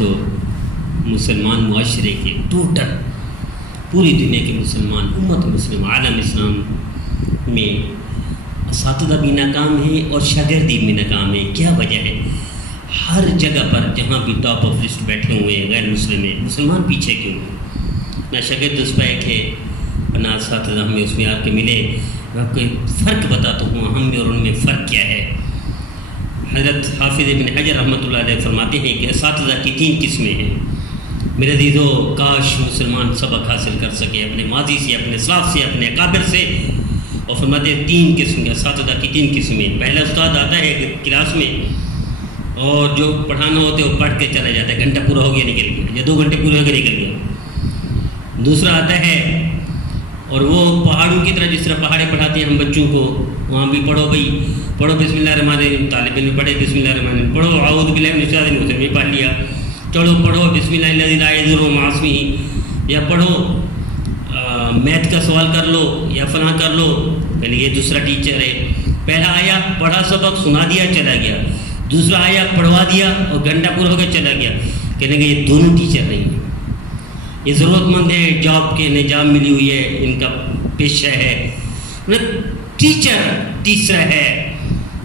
دوستو مسلمان معاشرے کے ٹوٹل پوری دنیا کے مسلمان امت مسلم عالم اسلام میں اساتذہ بھی ناکام ہیں اور شاگردی بھی ناکام ہیں. کیا وجہ ہے؟ ہر جگہ پر جہاں بھی ٹاپ آف لسٹ بیٹھے ہوئے ہیں غیر مسلم ہیں، مسلمان پیچھے کیوں ہیں؟ نہ شاگرد اس پہ ایک ہے نہ اساتذہ ہمیں اس میں آ کے ملے. میں آپ کو ایک فرق بتاتا ہوں ہم میں اور ان میں فرق کیا ہے. حضرت حافظ ابن حجر رحمۃ اللہ علیہ فرماتے ہیں کہ اساتذہ کی 3 قسمیں ہیں. میرے عزیزو، کاش مسلمان سبق حاصل کر سکے اپنے ماضی سے، اپنے اسلاف سے، اپنے اکابر سے. اور فرماتے ہیں 3 قسم کے اساتذہ کی 3 قسمیں. پہلا استاد آتا ہے کلاس میں اور جو پڑھانا ہوتا ہے وہ پڑھ کے چلا جاتا ہے، گھنٹہ پورا ہو گیا نکل گیا یا 2 گھنٹے پورے ہو گئے نکل گیا. دوسرا آتا ہے اور وہ پہاڑوں کی طرح، جس طرح پہاڑے پڑھاتے ہیں ہم بچوں کو، وہاں بھی پڑھو بھائی، پڑھو بسم اللہ الرحمن الرحیم، طالب علم پڑھے بسم اللہ الرحمن الرحیم، پڑھو اعوذ باللہ من الشیطان الرجیم بھی پڑھ لیا، چڑھو پڑھو بسم اللہ الذی لا یضر مع اسمہ، یا پڑھو میتھ کا سوال کر لو یا فلاں کر لو. پہلے یہ دوسرا ٹیچر ہے، پہلا آیا پڑھا سبق سنا دیا چلا گیا، دوسرا آیا پڑھوا دیا اور گھنٹہ پورا ہو گیا چلا گیا. کہنے گے یہ دونوں ٹیچر نہیں ہیں، یہ ضرورت مند ہے، جاب کے نظام ملی ہوئی ہے، ان کا پیشہ ہے. ٹیچر تیسرا ہے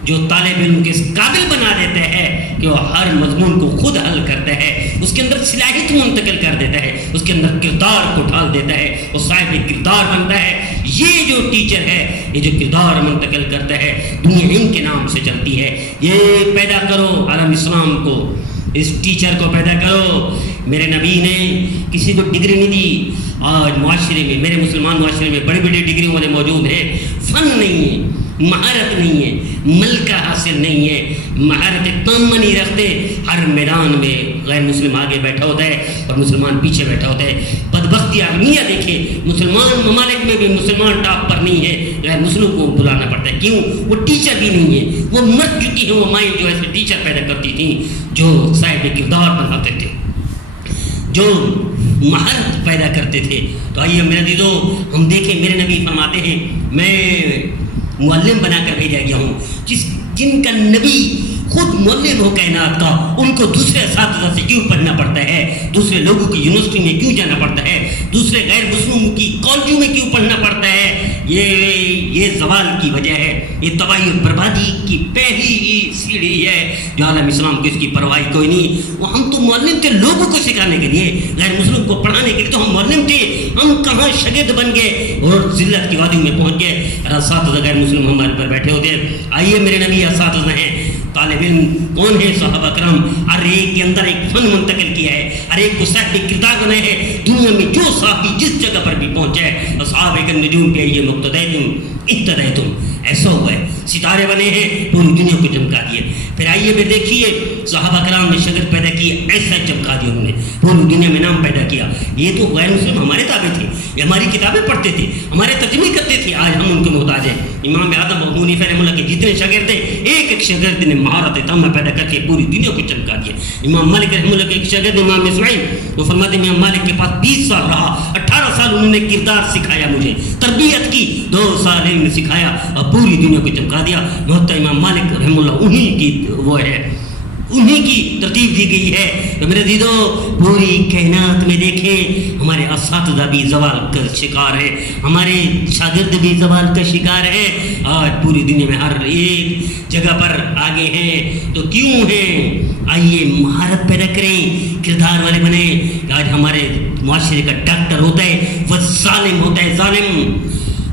جو طالب علم کے قابل بنا دیتا ہے کہ وہ ہر مضمون کو خود حل کرتا ہے، اس کے اندر صلاحیت منتقل کر دیتا ہے، اس کے اندر کردار کو ڈھال دیتا ہے، وہ صاحب کردار بنتا ہے. یہ جو ٹیچر ہے، یہ جو کردار منتقل کرتا ہے، دنیا ان کے نام سے چلتی ہے. یہ پیدا کرو عالم اسلام کو، اس ٹیچر کو پیدا کرو. میرے نبی نے کسی کو ڈگری نہیں دی. آج معاشرے میں، میرے مسلمان معاشرے میں بڑی بڑی ڈگری والے موجود ہیں، فن نہیں ہے، مہارت نہیں ہے، ملکہ حاصل نہیں ہے، مہارت تامہ نہیں رکھتے. ہر میدان میں غیر مسلم آگے بیٹھا ہوتا ہے اور مسلمان پیچھے بیٹھا ہوتا ہے. بدبختی عالمیہ دیکھیں، مسلمان ممالک میں بھی مسلمان ٹاپ پر نہیں ہے، غیر مسلم کو بلانا پڑتا ہے. کیوں؟ وہ ٹیچر بھی نہیں ہے، وہ مر چکی ہیں وہ مائیں جو ایسے ٹیچر پیدا کرتی تھیں جو صاحب کردار بناتے تھے، جو مہارت پیدا کرتے تھے. تو آئیے میرے عزیزو، ہم دیکھیں میرے نبی فرماتے ہیں میں معلم بنا کر بھیجا گیا ہوں. جن کا نبی خود معلم ہو کائنات کا، ان کو دوسرے اساتذہ سے کیوں پڑھنا پڑتا ہے؟ دوسرے لوگوں کی یونیورسٹی میں کیوں جانا پڑتا ہے؟ دوسرے غیر مسلموں کی کالجوں میں کیوں پڑھنا پڑتا ہے؟ یہ زوال کی وجہ ہے، یہ تباہی اور بربادی کی پہلی ہی سیڑھی ہے جو عالم اسلام کی اس کی پرواہی کوئی نہیں. وہ ہم تو معلم تھے لوگوں کو سکھانے کے لیے، غیر مسلم کو پڑھانے کے لیے تو ہم معلم تھے. ہم کہاں شاگرد بن گئے اور ذلت کی وادی میں پہنچ گئے. اساتذہ غیر مسلم ہمارے پر بیٹھے ہوتے ہیں. آئیے میرے نبی اساتذہ ہیں. طالب علم کون ہے؟ صحابہ کرام. ہر ایک کے اندر ایک فن منتقل کیا ہے، ہر ایک کو صاحب کردار بنائے ہیں. دنیا میں جو صحابی جس جگہ پر بھی پہنچا ہے، اصحاب النجوم کے یہ مقتدیتم اہتدیتم، ایسا ہوا ہے. ستارے بنے ہیں، پوری دنیا کو چمکا دیے. پھر آئیے پھر دیکھیے صحابہ کرام نے شاگرد پیدا کیے، ایسا چمکا دیا انہوں نے، پوری دنیا میں نام پیدا کیا. یہ تو غیر مسلم ہمارے تابع تھے، یہ ہماری کتابیں پڑھتے تھے، ہمارے ترجمے کرتے تھے. آج ہم ان کے محتاج ہیں. امام اعظم ابو حنیفہ رحمہ اللہ کے جتنے شاگرد ہیں، ایک ایک شاگرد نے مہارت تامہ پیدا کر کے پوری دنیا کو چمکا دیا. امام مالک رحمہ اللہ کے ایک شاگرد امام اسماعیل، وہ فرماتے ہیں امام مالک کے پاس 20 سال رہا، 18 سال انہوں نے کردار سکھایا، مجھے تربیت کی، 2 سال علم سکھایا اور پوری دنیا کو چمکا دیا. محترم امام مالک رحمہ اللہ انہی کی وہ ہے، انہی کی ترتیب دی گئی ہے. تو میرے عزیزو، پوری کائنات میں دیکھیں ہمارے اساتذہ بھی زوال کا شکار ہے، ہمارے شاگرد بھی زوال کا شکار ہے. آج پوری دنیا میں ہر ایک جگہ پر آگے ہیں. تو کیوں ہیں؟ آئیے مہارت پیدا کریں، کردار والے بنیں. آج ہمارے معاشرے کا ڈاکٹر ہوتا ہے وہ ظالم ہوتا ہے،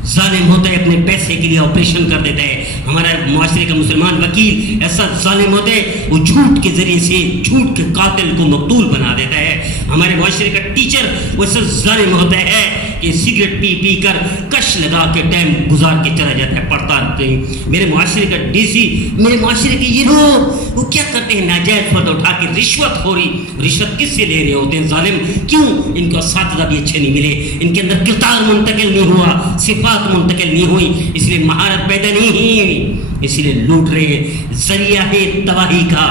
ظالم ہوتا ہے، اپنے پیسے کے لیے آپریشن کر دیتا ہے. ہمارا معاشرے کا مسلمان وکیل ایسا ظالم ہوتا ہے، وہ جھوٹ کے ذریعے سے جھوٹ کے قاتل کو مقتول بنا دیتا ہے. ہمارے معاشرے کا ٹیچر وہ ایسا ظالم ہوتا ہے کہ سگریٹ پی کر کش لگا کے ٹائم گزار کے چلا جاتا ہے پڑھتا کہیں. میرے معاشرے کا ڈی سی، میرے معاشرے کے یہ لوگ وہ کیا کرتے ہیں؟ ناجائز فائدہ اٹھا کے رشوت ہو رہی. رشوت کس سے لے رہے ہوتے ہیں ظالم؟ کیوں؟ ان کو اساتذہ بھی اچھے نہیں ملے، ان کے اندر کردار منتقل نہیں ہوا، صفات منتقل نہیں ہوئی، اس لیے مہارت پیدا نہیں ہوئی، اس لیے لوٹ رہے ہیں. ذریعہ ہے تباہی کا،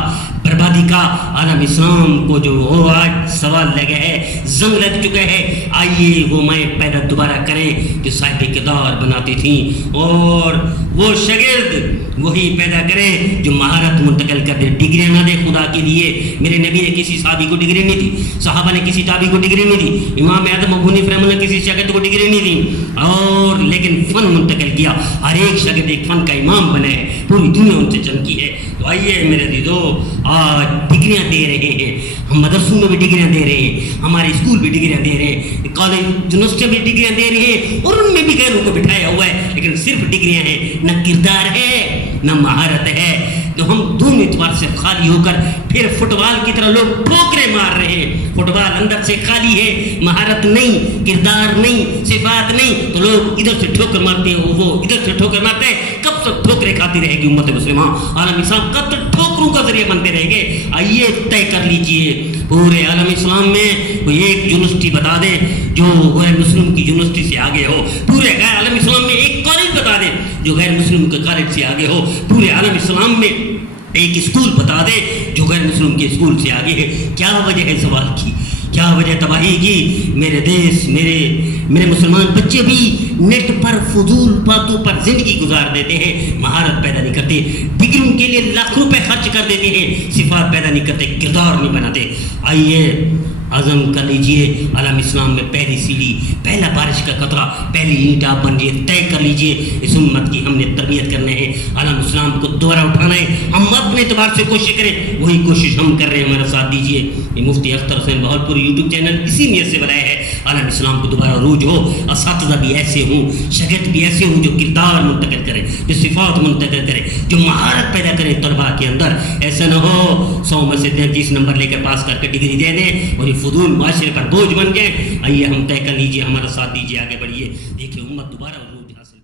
بربادی کا عالم اسلام کو جو وہ آج سوال لگا ہے، زنگ لگ چکا ہے، آئیے وہ مائیں پیدا دوبارہ کریں جو صاحب کردار بناتی تھیں، اور وہ شاگرد وہی پیدا کریں جو مہارت منتقل کر دے، ڈگریاں نہ دے خدا کے لیے۔ میرے نبی نے کسی صحابی کو ڈگری نہیں دی، صحابہ نے کسی تابعی کو ڈگری نہیں دی، امام اعظم ابو حنیفہ رحمہ اللہ نے کسی شاگرد کو ڈگری نہیں دی، اور لیکن فن منتقل کیا، ہر ایک شاگرد ایک فن کا امام بنا ہے، پوری دنیا ان سے چمکی ہے۔ تو آئیے میرے عزیزو، آج ڈگریاں دے رہے ہیں، ہم مدرسوں میں بھی ڈگریاں دے رہے ہیں، ہمارے اسکول بھی ڈگریاں دے رہے ہیں، کالج یونیورسٹی بھی ڈگریاں دے رہے ہیں، اور ان میں بھی غیروں کو بٹھایا ہوا ہے، لیکن صرف ڈگریاں ہیں، نہ کردار ہے نہ مہارت ہے۔ تو ہم دونوں اعتبار سے خالی ہو کر پھر فٹ بال کی طرح لوگ ٹھوکرے مار رہے ہیں، فٹ بال اندر سے خالی ہے، مہارت نہیں، کردار نہیں، صفات نہیں، تو لوگ ادھر سے ٹھوکر مارتے ہیں، وہ ادھر سے ٹھوکر مارتے ہیں۔ کب تک ٹھوکرے کھاتی رہے گی امت مسلمہ، عالم اسلام کب تک ٹھوکروں کا ذریعہ بنتے رہیں گے؟ آئیے طے کر لیجئے، پورے عالم اسلام میں کوئی ایک یونیورسٹی بتا دے جو غیر مسلم کی یونیورسٹی سے آگے ہو، پورے عالم اسلام میں ایک کالج بتا دے جو غیر مسلم کے کالج سے آگے ہو، پورے عالم اسلام میں ایک اسکول بتا دے جو غیر مسلم کے اسکول سے آگے ہے۔ کیا وجہ ہے سوال کی؟ کیا وجہ تباہی کی؟ میرے دیش، میرے مسلمان بچے بھی نیٹ پر فضول باتوں پر زندگی گزار دیتے ہیں، مہارت پیدا نہیں کرتے، ڈگریوں کے لیے لاکھ روپے خرچ کر دیتے ہیں، صفات پیدا نہیں کرتے، کردار نہیں بناتے۔ آئیے عزم کر لیجئے، عالم اسلام میں پہلی سیڑھی، پہلا بارش کا قطرہ، پہلی اینٹ آپ بنیے، طے کر لیجئے، اس امت کی ہم نے تربیت کرنے ہے، عالم اسلام کو دوبارہ اٹھانا ہے، ہم اپنے اعتبار سے کوشش کریں، وہی کوشش ہم کر رہے ہیں، ہمارا ساتھ دیجئے۔ یہ مفتی اختر حسین بہاولپور یوٹیوب چینل اسی نیت سے بنایا ہے، عالم اسلام کو دوبارہ عروج ہو، اساتذہ بھی ایسے ہوں، شاگرد بھی ایسے ہوں جو کردار منتقل کریں، جو صفات منتقل کریں، جو مہارت پیدا کریں طلباء کے اندر۔ ایسا نہ ہو 100 میں سے 33 نمبر لے کر پاس کر کے ڈگری دے دیں اور یہ فضول معاشرے پر بوجھ بن جائیں۔ آئیے ہم طے کر لیجئے، ہمارا ساتھ دیجئے، آگے بڑھیے، دیکھیں امت دوبارہ عروج حاصل